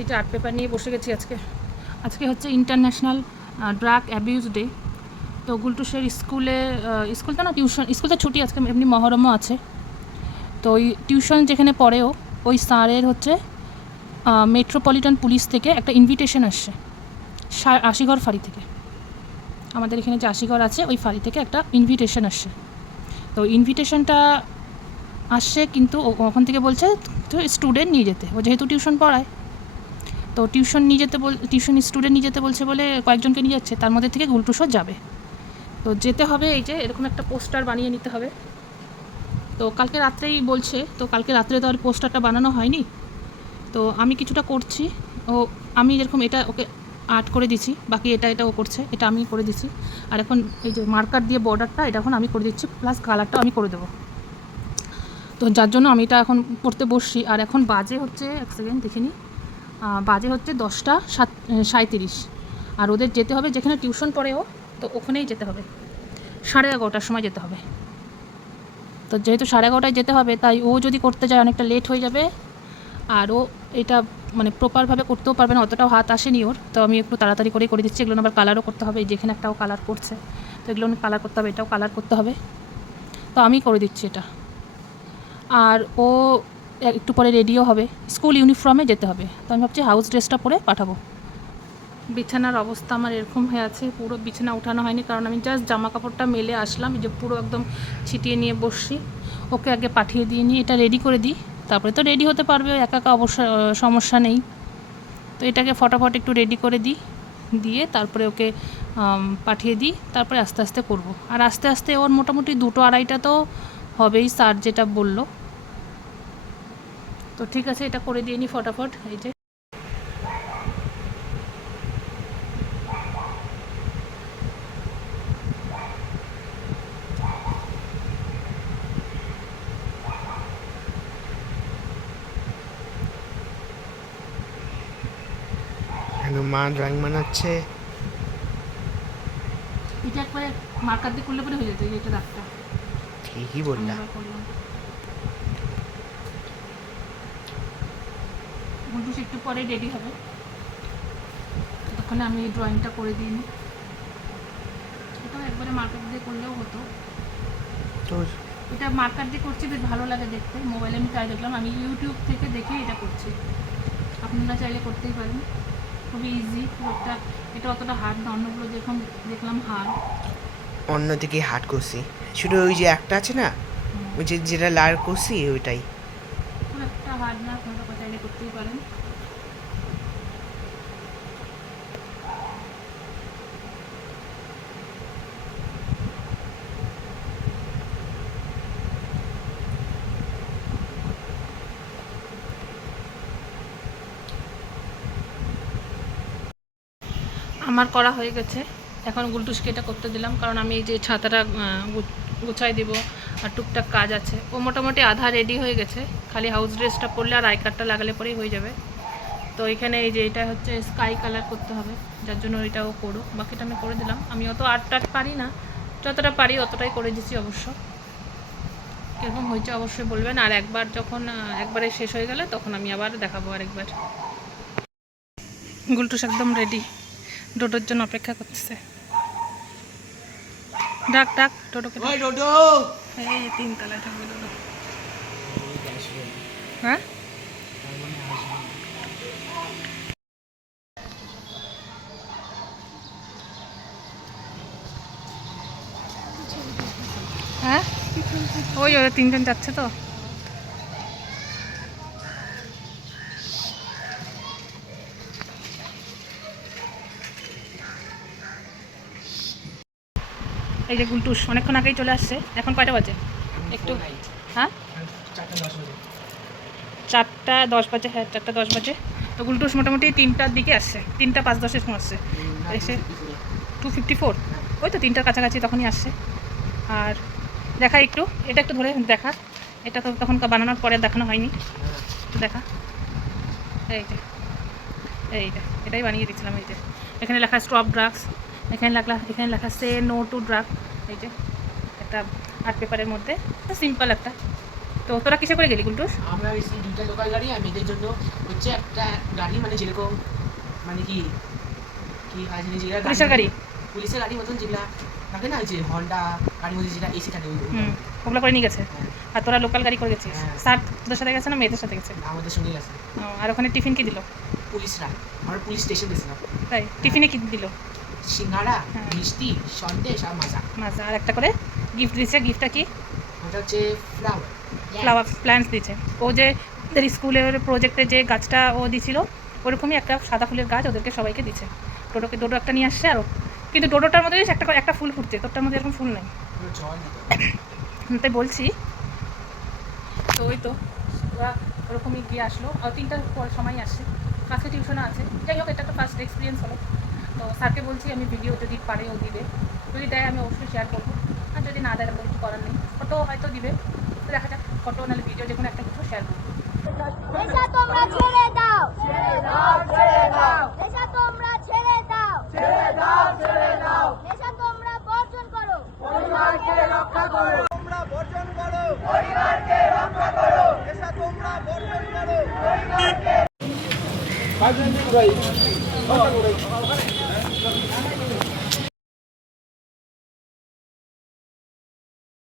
এই যে art paper নিয়ে বসে গেছি আজকে। আজকে হচ্ছে ইন্টারন্যাশনাল ড্রাগ অ্যাবিউজ ডে। তো গুলটুসের স্কুলে, স্কুল তো না, টিউশন, স্কুল তো ছুটি আজকে, এমনি মহরমও আছে। তো ওই টিউশন যেখানে পড়েও ওই স্যারের হচ্ছে মেট্রোপলিটন পুলিশ থেকে একটা ইনভিটেশন আসছে, আশিগড় ফাঁড়ি থেকে। আমাদের এখানে যে আশিগড় আছে ওই ফাঁড়ি থেকে একটা ইনভিটেশন আসছে। তো ইনভিটেশনটা আসছে, কিন্তু ওখান থেকে বলছে তো স্টুডেন্ট নিয়ে যেতে, ও যেহেতু টিউশন পড়ায়। তো টিউশন স্টুডেন্ট নিয়ে যেতে বলছে বলে কয়েকজনকে নিয়ে যাচ্ছে, তার মধ্যে থেকে গুলটুসও যাবে। তো যেতে হবে, এই যে এরকম একটা পোস্টার বানিয়ে নিতে হবে। তো কালকে রাত্রেই বলছে, তো কালকে রাত্রে তো আর পোস্টারটা বানানো হয়নি। তো আমি কিছুটা করছি, আমি যেরকম এটা ওকে আর্ট করে দিচ্ছি, বাকি এটা ও করছে, এটা আমি করে দিচ্ছি। আর এখন এই যে মার্কার দিয়ে বর্ডারটা এটা এখন আমি করে দিচ্ছি, প্লাস কালারটাও আমি করে দেবো। তো যার জন্য আমি এটা এখন পড়তে বসছি। আর এখন বাজে হচ্ছে, এক সেকেন্ড দেখিনি, বাজে হচ্ছে 10:37। আর ওদের যেতে হবে যেখানে টিউশন পড়েও, তো ওখানেই যেতে হবে, 11:30টার সময় যেতে হবে। তো যেহেতু 11:30টায় যেতে হবে, তাই ও যদি করতে যায় অনেকটা লেট হয়ে যাবে। আর ও এটা মানে প্রপারভাবে করতেও পারবে না, অতটাও হাত আসেনি ওর। তো আমি একটু তাড়াতাড়ি করে দিচ্ছি। এগুলো আবার কালারও করতে হবে, যেখানে একটাও কালার করছে, তো এগুলো কালার করতে হবে, এটাও কালার করতে হবে। তো আমি করে দিচ্ছি এটা। আর ও একটু পরে রেডিও হবে, স্কুল ইউনিফর্মে যেতে হবে। তো আমি ভাবছি হাউস ড্রেসটা পরে পাঠাবো। বিছানার অবস্থা আমার এরকম হয়ে আছে, পুরো বিছানা উঠানো হয়নি, কারণ আমি জাস্ট জামা কাপড়টা মেলে আসলাম, এই যে পুরো একদম ছিটিয়ে নিয়ে বসছি। ওকে আগে পাঠিয়ে দিয়ে নিই, এটা রেডি করে দিই, তারপরে তো রেডি হতে পারবে, একা একা অবশ্য সমস্যা নেই। তো এটাকে ফটাফট একটু রেডি করে দিই, দিয়ে তারপরে ওকে পাঠিয়ে দিই, তারপরে আস্তে আস্তে করব। আর আস্তে আস্তে ওর মোটামুটি 2-2:30টা তো হবেই, স্যার যেটা বলল। তো ঠিক আছে, এটা করে দিয়ে নিই ফটাফট। এই যে হনুমান ড্রয়িং বানাচ্ছে। এটা একবারে মার্কার দিয়ে করলে পরে হয়ে যেত, এটা দাগটা ঠিকই বললা। করলাম। গুলটুস একটু পরে রেডি হবে, তখন আমি এই ড্রয়িংটা করে দিই নি। এটাও একবারে মার্কার দিয়ে করলেও হতো। তো এটা মার্কার দিয়ে করছি, বেশ ভালো লাগে দেখতে। মোবাইলে আমি ট্রাই দেখলাম, আমি ইউটিউব থেকে দেখে এটা করছি। আপনারা চাইলে করতেই পারেন, খুবই ইজি, খুব একটা এটা অতটা হার্ড না। অন্যগুলো যেরকম দেখলাম হার্ড। অন্যদিকে হাট করছি, শুধু ওই যে একটা আছে না, ওই যে যেটা লাল করছি ওইটাই। খুব একটা হার্ড না, আপনারা চাইলে করতেই পারেন। আমার করা হয়ে গেছে, এখন গুলটুসকে এটা করতে দিলাম, কারণ আমি এই যে ছাতাটা গুছাই দিব, আর টুকটাক কাজ আছে। ও মোটামুটি আধা রেডি হয়ে গেছে, খালি হাউস ড্রেসটা পরলে আর আই কার্ডটা লাগালে পরেই হয়ে যাবে। তো এখানে এই যে এটা হচ্ছে স্কাই কালার করতে হবে, যার জন্য এটাও করো, বাকিটা আমি করে দিলাম। আমি অত আর্ট টার্ট পারি না, যতটা পারি অতটাই করে দিচ্ছি অবশ্য। কীরকম হয়েছে অবশ্যই বলবেন। আর একবার যখন একবারে শেষ হয়ে গেলে তখন আমি আবার দেখাবো আরেকবার। গুলটুস একদম রেডি, ডোডোর জন্য অপেক্ষা করতেছে। ডাক ডাক ডোডোকে, ওই ডোডো, এই 3 তলায় থাকবে ডোডো। হ্যাঁ হ্যাঁ, ওই ওরা 3জন যাচ্ছে তো। এই যে গুলটুস অনেকক্ষণ আগেই চলে আসছে। এখন কয়টা বাজে একটু, হ্যাঁ 4:10 বাজে, হ্যাঁ 4:10 বাজে। তো গুলটুস মোটামুটি 3টার দিকে আসছে, 3টা 5-10 সময় আসছে। এসে 2:54, ওই তো 3টার কাছাকাছি তখনই আসছে। আর দেখা একটু, এটা একটু ধরে দেখা, এটা তো তখন বানানোর পরে দেখানো হয়নি, একটু দেখা। এই যে এইটা, এটাই বানিয়ে দিচ্ছিলাম। এই যে এখানে লেখা স্টপ ড্রাগস, এখানে লেখা সে নো টু ড্রাগ। এই যে একটা আর্ট পেপারের মধ্যে সিম্পল একটা তো তোরা কিসে করে গেলি গুলটুস? আমরা বেশি দুইটা লোকাল গাড়ি আর মেয়েদের জন্য হচ্ছে একটা গাড়ি, মানে যেরকম মানে কি কি হয় জানি যেটা পুলিশের গাড়ি? পুলিশের গাড়ি মতন যেগুলা থাকে না, যে হন্ডা গাড়ির মধ্যে যেটা এসি থাকে ওগুলো করে নিয়ে গেছে। হ্যাঁ। আর তোরা লোকাল গাড়ি করে গেছিস? হ্যাঁ। স্যার তোদের সাথে গেছে না মেয়েদের সাথে গেছে? আমাদের সঙ্গে গেছে আর ওখানে টিফিন কি দিল? পুলিশরা। আমরা পুলিশ স্টেশন গেছিলাম। তাই টিফিনে কি দিল? সিঙ্গাড়া, হ্যাঁ। মিষ্টি, সন্দেশ আর মাজা। মাঝে আর একটা করে গিফট দিয়েছে। গিফটটা কি? ওটা হচ্ছে ফ্লাওয়ার। ফ্লাওয়ার প্ল্যান্টস দিয়েছে। ও যে ওদের স্কুলের প্রজেক্টে যে গাছটা ও দিয়েছিল ওরকমই একটা সাদা ফুলের গাছ ওদেরকে সবাইকে দিচ্ছে। ডোডো একটা নিয়ে আসছে। আরও কিন্তু ডোডোটার মধ্যে একটা ফুল ফুটছে, তোরটার মধ্যে এরকম ফুল নেই। জল তাই বলছি। তো ওই তো ওরা ওরকমই গিয়ে আসলো। আর 3টার পর সময় আসছে, কাছে টিউশনও আছে। যাই হোক, এটা একটা ফার্স্ট এক্সপিরিয়েন্স হলো। তো স্যারকে বলছি আমি ভিডিও যদি পারে ও দিবে, যদি দেয় আমি অবশ্যই শেয়ার করবো, আর যদি না দেয় কিছু করার নেই। ফটো হয়তো দিবে, তো দেখা যাক। ফটো নাহলে ভিডিও যে কোনো একটা কিছু শেয়ার করবো। নেশা তোমরা ছেড়ে দাও, ছেড়ে দাও, ছেড়ে দাও। নেশা তোমরা ছেড়ে দাও, ছেড়ে দাও, ছেড়ে দাও। নেশা তোমরা বর্জন করো, পরিবারকে রক্ষা করো। তোমরা বর্জন করো, পরিবারকে রক্ষা করো। নেশা তোমরা বর্জন করো, পরিবারকে।